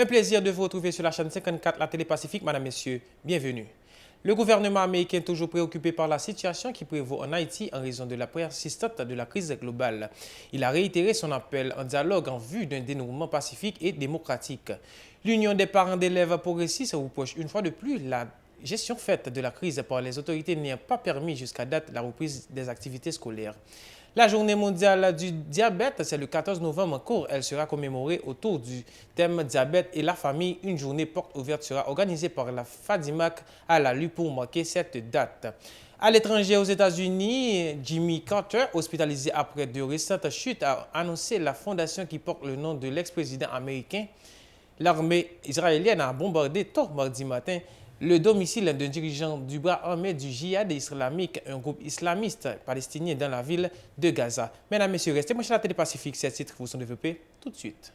Un plaisir de vous retrouver sur la chaîne 54, la télé Pacifique. Madame, Messieurs, bienvenue. Le gouvernement américain est toujours préoccupé par la situation qui prévaut en Haïti en raison de la persistance de la crise globale. Il a réitéré son appel en dialogue en vue d'un dénouement pacifique et démocratique. L'Union des parents d'élèves progressistes reproche une fois de plus la gestion faite de la crise par les autorités n'ayant pas permis jusqu'à date la reprise des activités scolaires. La journée mondiale du diabète, c'est le 14 novembre en cours. Elle sera commémorée autour du thème diabète et la famille. Une journée porte ouverte sera organisée par la FADIMAC à la LU pour marquer cette date. À l'étranger, aux États-Unis, Jimmy Carter, hospitalisé après de récentes chutes, a annoncé la fondation qui porte le nom de l'ex-président américain. L'armée israélienne a bombardé tôt mardi matin le domicile d'un dirigeant du bras armé du djihad islamique, un groupe islamiste palestinien dans la ville de Gaza. Mesdames, Messieurs, restez sur la télé Pacifique. Ces titres vous sont développés tout de suite.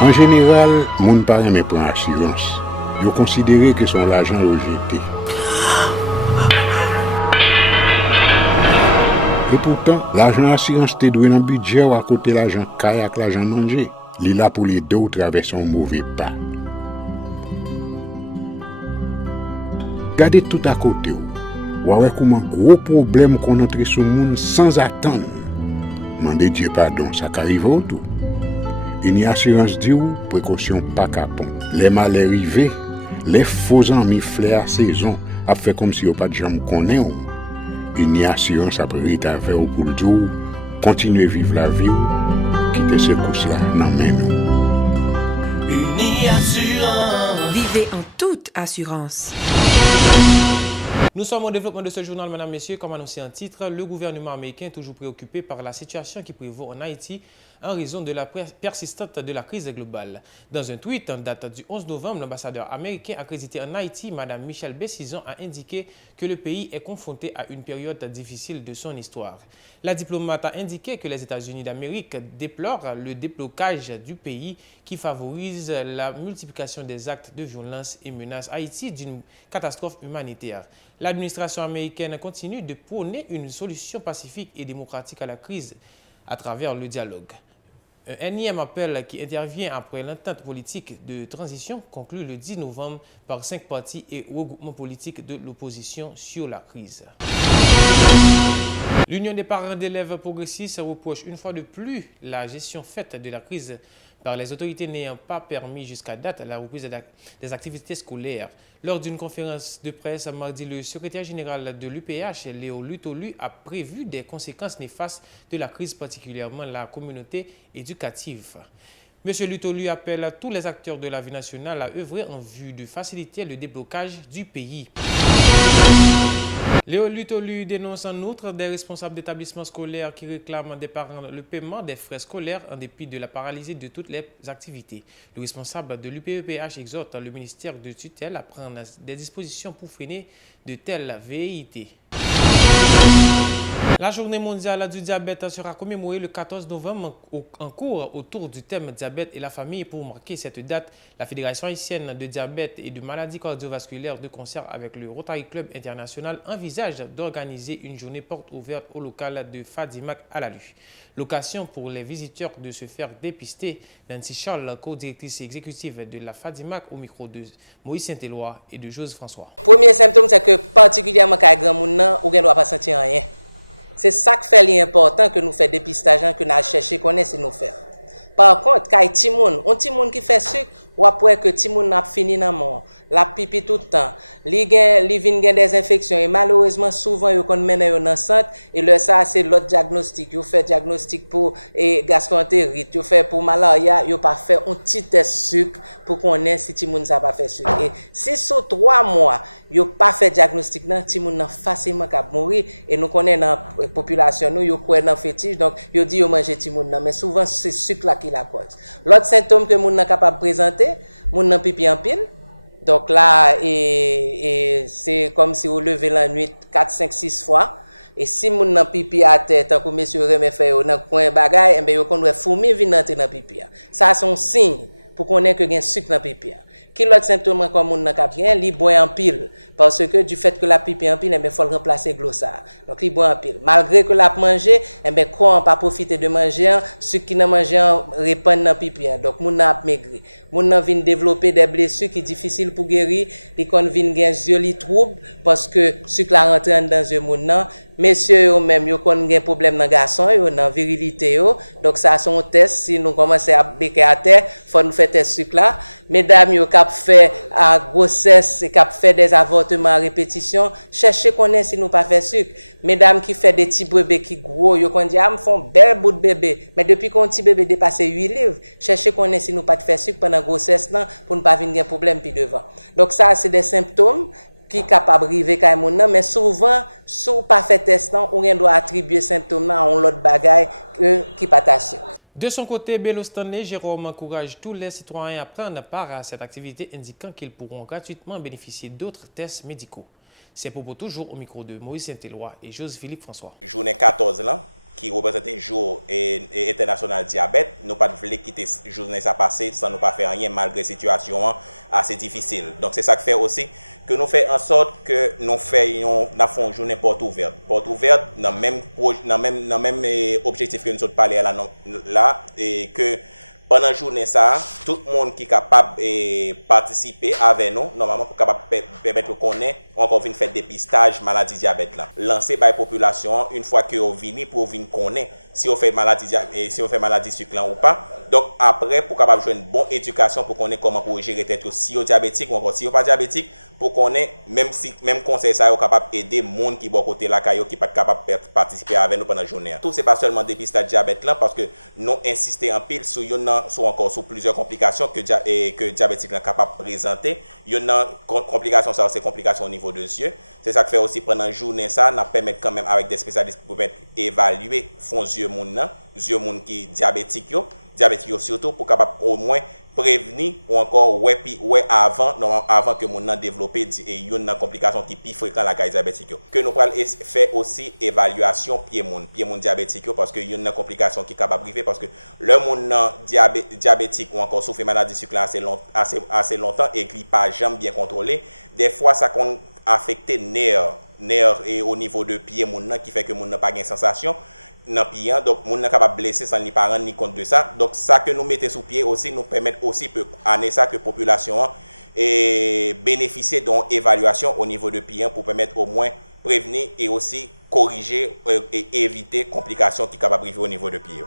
En général, moun pa reme pran assurance. Yo considéré que son l'argent rejeté. Et pourtant, l'argent assurance te doué dans budget ou à côté l'argent caille avec l'argent manger. Li là pour les deux traverser un mauvais pas. Gardez tout à côté ou. Ouais comment gros problème qu'on entre sur monde sans attendre. Mandez Dieu pardon, ça qu'arrive au tout. Une assurance dit ou précaution pas capon. Les malheurs arrivés, les faux amis flair à saison a fait comme si on pas de jambe connaît ou. Une assurance après rétaver ou pour le dire continuer vivre la vie ou quitter ce course là dans main nous. Une assurance. Vivez en toute assurance. Nous sommes au développement de ce journal, mesdames, messieurs. Comme annoncé en titre, le gouvernement américain est toujours préoccupé par la situation qui prévaut en Haïti en raison de la persistance de la crise globale. Dans un tweet en date du 11 novembre, l'ambassadeur américain accrédité en Haïti, Mme Michelle Bessison, a indiqué que le pays est confronté à une période difficile de son histoire. La diplomate a indiqué que les États-Unis d'Amérique déplorent le déblocage du pays qui favorise la multiplication des actes de violence et menace Haïti d'une catastrophe humanitaire. L'administration américaine continue de prôner une solution pacifique et démocratique à la crise à travers le dialogue. Un énième appel qui intervient après l'entente politique de transition conclue le 10 novembre par 5 partis et regroupements politiques de l'opposition sur la crise. L'Union des parents d'élèves progressistes reproche une fois de plus la gestion faite de la crise par les autorités n'ayant pas permis jusqu'à date la reprise des activités scolaires. Lors d'une conférence de presse mardi, le secrétaire général de l'UPH, Léo Lutolu, a prévu des conséquences néfastes de la crise, particulièrement la communauté éducative. M. Lutolu appelle tous les acteurs de la vie nationale à œuvrer en vue de faciliter le déblocage du pays. Léo Lutolu dénonce en outre des responsables d'établissements scolaires qui réclament des parents le paiement des frais scolaires en dépit de la paralysie de toutes les activités. Le responsable de l'UPEPH exhorte le ministère de tutelle à prendre des dispositions pour freiner de telles velléités. La journée mondiale du diabète sera commémorée le 14 novembre en cours autour du thème diabète et la famille. Pour marquer cette date, la Fédération haïtienne de diabète et de maladies cardiovasculaires de concert avec le Rotary Club International envisage d'organiser une journée porte ouverte au local de Fadimac à la LU. L'occasion pour les visiteurs de se faire dépister. Nancy Charles, co-directrice exécutive de la Fadimac, au micro de Moïse Saint-Éloi et de Jose François. Premier symptôme, c'est que particulièrement quand il y a un grand monde, on ne doit pas sentir rien. C'est ça qui fait l'important que nous faisons dépistage, que nous cherchons connaître et nous faire. Par contre, quand il y a un petit monde qui fait sucre, ou après que petit monde n'a fini dans mort, la pipi tout le temps, li vinn gen des infections et malheureusement souvent yo kon mène yo dans centre et le ça c'est l'autre diagnostic, yo fait diagnostic pour gastroentérite, yo fait pour malaria, yo pas fait un petit test sucre pour connaître si petit monde ça pas fait sucre. Et si sur 3 mois, yo pas fait diagnostic nan, petit monde nan facilement cap mourir et nous connaît dans population nous yo croit dans fétiche donc yo dit yo manger petit monde nan mais souvent c'est sucre là qui la cause. L'autre symptôme que monde nan capable présenter moun nan pipi en pile. Donc là, c'est comme si vous levez la nuit 4, 5, 6 fois. Et si moun nan pipi à tête, tant que monsieur remet fait dans coin bagay, et ben yo kon wè fourmi vin nan dans pipi. Ça son signe pour connaître que gen sucre dans pipi. Qui l'autre symptôme comme moun nan k'ap gen, li boit en pile parce que du fait que la pipi en pile, et ben faut le remplacer glossa. Donc li boit en pile. Malgré que l'a mangé, et ben corps pas profiter de manger, sucre qui nan manger répand dans pipi. Donc moun nan ap maigri. Moun nan vinn développer des blessures qui difficile pour guérir, li kon vinn gen yeux li trouble parce que sucre la rentre dans yeux moun nan. Messieurs yo même yo kon gen problème dans garçon yo dans virilité yo. Donc ça son test si nous commencer à béquer à terre, faut nous faire test sucre là. Mesdames yo cap fait à grossesse et cap fait des avortements à répétition, chercher connaître si nous pas fait sucre. Mesdames qui fait des petits bébés qui gros, yo kon dit ah me font bel bout de bébé, mais depuis qu'on petit bébé dépasse 8 livres, chercher connaître si nous pas fait sucre pendant grossesse là pour ne pas venir un problème puis devant. Donc ça c'est des symptômes qui capable arriver kay moun nan, mais souvent sous pas fait test nan on doit attribuer symptômes nan à l'autre bagaille qui pas taché. De son côté, Bello Stanley Jérôme encourage tous les citoyens à prendre part à cette activité, indiquant qu'ils pourront gratuitement bénéficier d'autres tests médicaux. C'est propos toujours au micro de Moïse Saint-Éloi et José-Philippe François. Journée 14 là, qui représente le jour international diabète, nous pas voulu quitter journée ça passer sans nous pas faire rien malgré situation assez difficile. Donc c'est ça qui fait aussi que nous fait en sorte que nous faisons une journée porte ouverte dans même objectif que nous sommes parlé là et que pendant la journée ça, tout le monde qui est capable de participer avec nous, normalement pour capable permettre qu'on ait encore une faire dépistage maladie diabète là. Lancer par la population une fois que vous venez pour venir connaître si on fait maladie sucre ou pas. Donc après pour capable jouer une bonne éducation pour connaître comment pour gérer tête si vous diabétique ou encore si vous pas diabétique pour connaître même conseil ça capable aider monde qui bon côté la caillou qui pas capable participer avec nous pendant la journée. Tout c'est pas seulement dépistage diabète là parce que nous insister en pile sur encore sur plusieurs complications que diabétique est capable de présenter. Il y a complications ça c'est complications au niveau des yeux. C'est ça que fait aussi pendant la journée ça nous permettre quand même avec des spécialistes pour évaluer fond yeux moun qui diabétique surtout pour capable au moins prévenir ou encore avant que moun nan développer une complication qui plus fréquent la cas diabétique que nous pral faire aussi évaluation pied moun diabétique parce que une complication qui capable arriver parce que le moun diabétique ou encore souffre maladie sucre assez longtemps et qui pas jamais bien contrôlé des fois ça qu'on affecter nerf et au niveau de pied moun nan qui fait que moun nan pas gain sensation dans pied donc moun nan capable blesser sans ni parent ni compte de ça donc ça que nous mettons sous pied aussi nous permet aussi peut année ça que population et bénéficier d'une évaluation au niveau de pied pour permettre au moins prévenir et aussi corriger et éviter complications qui capable arriver au niveau de pied.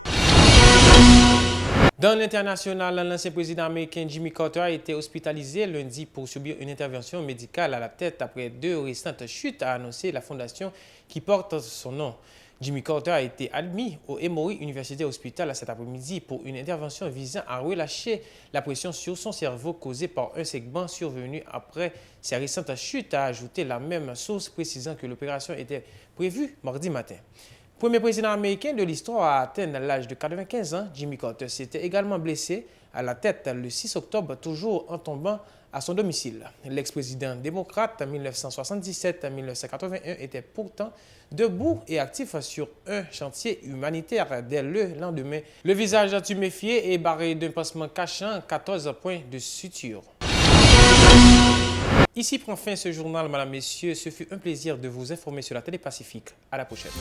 Dans l'international, l'ancien président américain Jimmy Carter a été hospitalisé lundi pour subir une intervention médicale à la tête après 2 récentes chutes, a annoncé la fondation qui porte son nom. Jimmy Carter a été admis au Emory University Hospital cet après-midi pour une intervention visant à relâcher la pression sur son cerveau causée par un segment survenu après ses récentes chutes, a ajouté la même source précisant que l'opération était prévue mardi matin. Premier président américain de l'histoire à atteindre l'âge de 95 ans, Jimmy Carter s'était également blessé à la tête le 6 octobre, toujours en tombant à son domicile. L'ex-président démocrate 1977-1981 était pourtant debout et actif sur un chantier humanitaire dès le lendemain. Le visage tuméfié et barré d'un pansement cachant 14 points de suture. Ici prend fin ce journal, Madame, Messieurs. Ce fut un plaisir de vous informer sur la Télé Pacifique. À la prochaine.